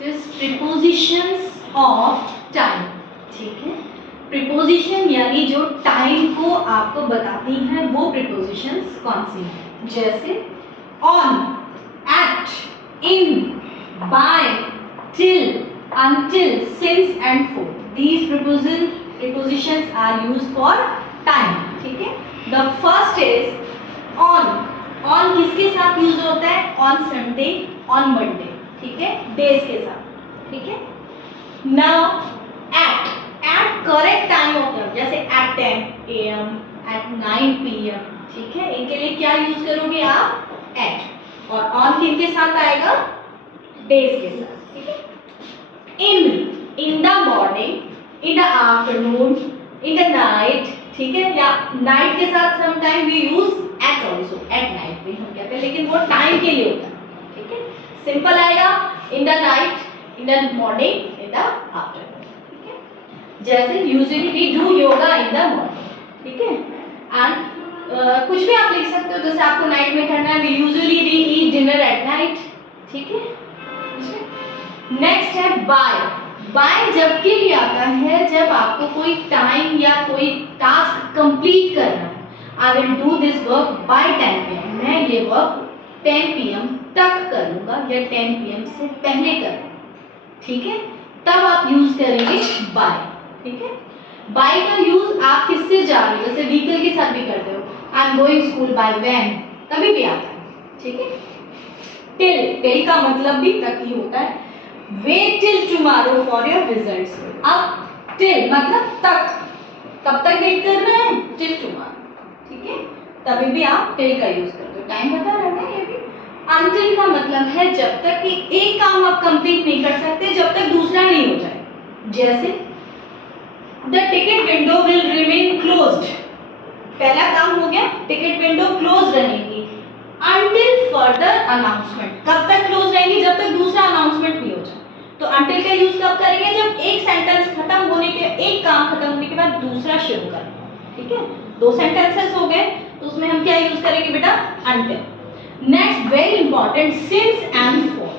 Prepositions of time. ठीक है, preposition यानी जो टाइम को आपको बताती हैं वो प्रीपोजिशंस कौन सी हैं, जैसे on, at, in, by, till, until, since and for. These prepositions are used for time. ठीक है, the first is on. on किसके साथ यूज होता है? on Sunday, on Monday. ठीक है, डेज के साथ. ठीक है, now at. at correct time of the, जैसे at 10 am, at 9 pm. ठीक है, इनके लिए क्या यूज करोगे आप? at. और on किनके साथ आएगा? डेज के साथ. ठीक है, in the morning, in the afternoon, in the night. ठीक है, या night के साथ sometime we use at also, at night भी हम कहते हैं, लेकिन वो टाइम के लिए होता है. ठीक है, सिंपल आएगा in the night, in the morning, in the afternoon. ठीक है, जैसे usually we do yoga in the morning. ठीक है, and कुछ भी आप लिख सकते हो, जैसे आपको नाइट में करना है, we usually we eat dinner at night. ठीक है, नेक्स्ट है बाय. बाय जब के लिए आता है? जब आपको कोई टाइम या कोई टास्क कंप्लीट करना है. I will do this work by 10 pm. मैं ये वर्क 10 pm तक करूंगा या 10 pm से पहले करूंगा. ठीक है, तब आप यूज करेंगे बाय. ठीक है, बाय का यूज आप किससे जा रहे हो, जैसे व्हीकल के साथ भी करते हो. I am going school by van, तभी भी आता है. ठीक है, टिल. टिल का मतलब भी तक ही होता है. Wait till tomorrow for your results. अब till मतलब तक, कब तक वेट करना है? till tomorrow. ठीक है, तभी भी आप till का यूज करते हो. टाइम बता रहा है ना ये भी. until का मतलब है जब तक कि एक काम आप कंप्लीट नहीं कर सकते, जब तक दूसरा नहीं हो जाए. जैसे the ticket window will remain closed. पहला काम हो गया, टिकट विंडो क्लोज रहेगी until further announcement. कब तक क्लोज रहेंगी? जब तक दूसरा अनाउंसमेंट नहीं हो जाए. तो until का यूज कब करेंगे? जब एक सेंटेंस खत्म होने के, एक काम खत्म होने के बाद दूसरा शुरू करेंगे. ठीक है, दो सेंटेंसेस हो गए, तो उसमें हम क्या यूज करेंगे बेटा? until. Next very important, since and for.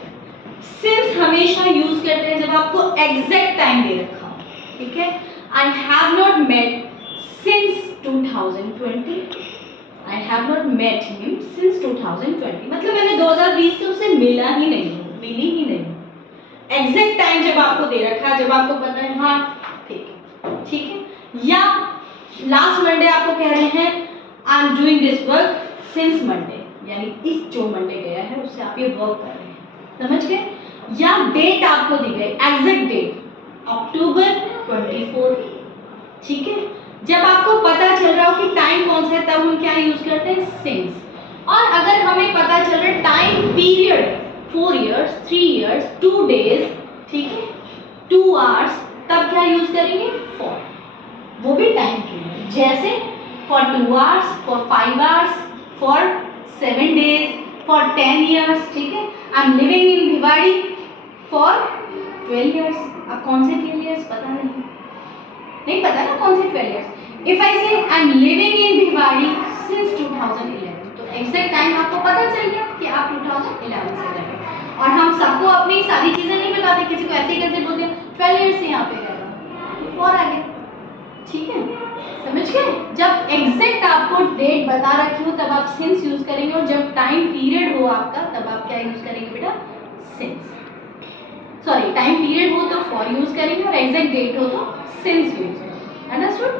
since हमेशा यूज करते हैं जब आपको एग्जैक्ट टाइम दे रखा हो. ठीक है, I have not met since 2020. I have not met him since 2020. मतलब मैंने 2020 से उससे मिला ही नहीं हूँ, मिली ही नहीं. एग्जैक्ट टाइम जब आपको दे रखा है, जब आपको पता है हाँ ठीक है. ठीक है, या लास्ट मंडे आपको कह रहे हैं I am doing this work since Monday, यानी इस जो मंडे गया है उससे आप ये वर्क कर रहे हैं. समझ गए? या डेट आपको दी गई, एग्जैक्ट डेट अक्टूबर 24. ठीक है, जब आपको पता चल रहा हो कि टाइम कौन सा है, तब हम क्या यूज करते हैं? सिंस. और अगर हमें पता चल रहा है time period 4 years, 3 years, 2 days, ठीक है, 2 hours, तब क्या यूज करेंगे? for. वो भी टाइम पीरियड, जैसे for 2 hours, for 5 hours, for 7 days, for 10 years. ठीक है, I am living in Bhiwadi for 12 years. अब कौन से 12 years पता नहीं पता ना कौन से 12 years. If I say I am living in Bhiwadi since 2011, तो एग्जैक्ट टाइम आपको पता चल गया कि आप 2011 से रहे. और हम सबको अपनी सारी चीजें नहीं बताते, किसी को ऐसे ही कैसे बोलते हैं 12 years से यहाँ पे रहेगा, फॉर आ गया. ठीक है, समझ गए? जब एग्जैक्ट आपको डेट बता रखी हो तब आप सिंस यूज करेंगे, और जब टाइम पीरियड हो आपका तब आप क्या यूज करेंगे बेटा? सिंस. सॉरी, टाइम पीरियड हो तो फॉर यूज करेंगे और एग्जैक्ट डेट हो तो सिंस यूज करेंगे. अंडरस्टूड?